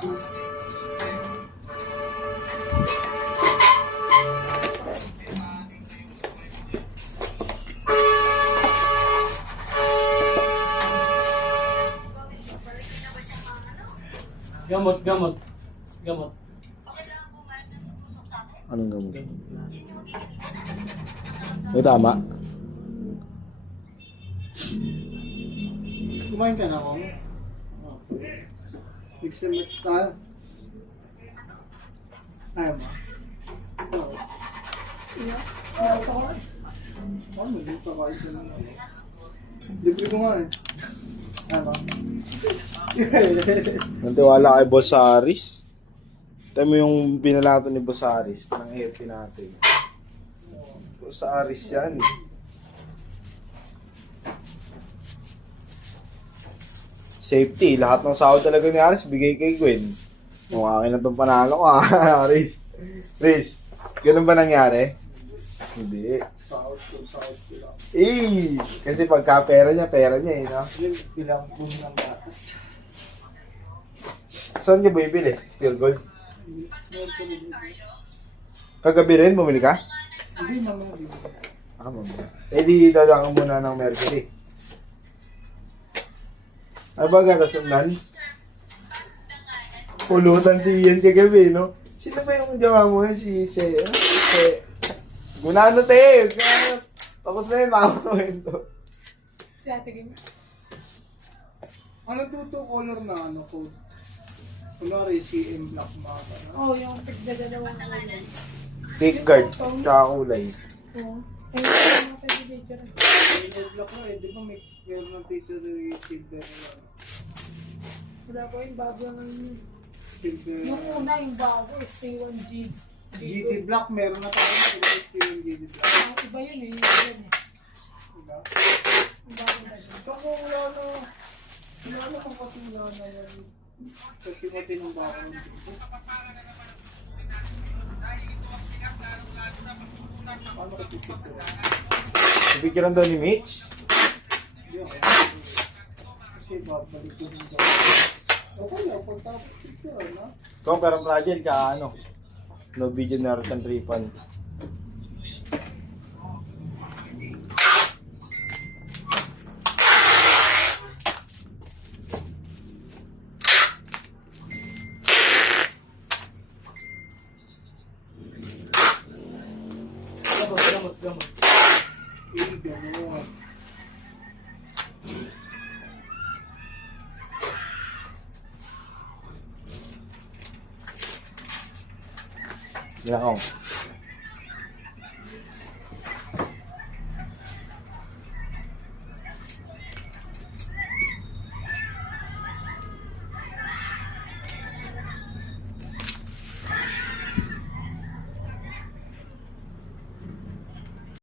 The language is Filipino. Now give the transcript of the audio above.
Gamot, gamot. Gamot. Anong gamot? May tama? Kumain ka na ako? Mix and match tayo. Ayaw mo? Oo. Ayaw ko ka? Oo, hindi pa kain ka na. Libre ko nga eh. Ayaw mo? Nantiwala kay Boss Aris. Ito mo yung binalato ni Boss Aris. Panang happy natin. Boss Aris yan eh. Safety. Lahat ng sahod talaga ni Aris, bigay kay Gwen. Kung akin na itong panalo ko Aris. Chris, ganun ba nangyari? Hindi. Sahod ko lang. Eh, kasi pagka pera niya eh, no? Yung pinambun ng batas. Saan niyo bibili? Pure Gold? Kagabi rin, bumili ka? Hindi naman din. Mamaya. Eh di dadaan ka muna ng Mercury. Ano ba gatasundan? Pulutan si Ian kagabi, no? Sino ba yung jawa mo yun? Si... Gunano tayo! Tapos na yun, makakuhin to. Si Ate Gin. Ano to color na ano ko? Kunwari CM Black Maka na. Oh, yung pagdadalawang kulay. Take guard, tsaka kulay. Oo. Ayun yung mga pag-video. CM Black na eh, di ba may meron ng picture na silver na? Wala ko yung bago ng... Silver. Yung una, yung bago, ST1G. GT Black, meron na tayo na yung GT Black. Ang iba yun eh, yung iba yun eh. Diba? Yung bago na yun. So kung wala na kung kasi wala na yan. Kasi matinong baka ng dito. Paano ka pipicture? Pipicturean daw ni Mitch. Hindi ako. Kasi babalik ko yung daw. Okay na, pagtapos picture na. Kung pero fragile, tsaka ano. No video na return refund. Gamot, gamot, gamot. Gano'n. Yan ako.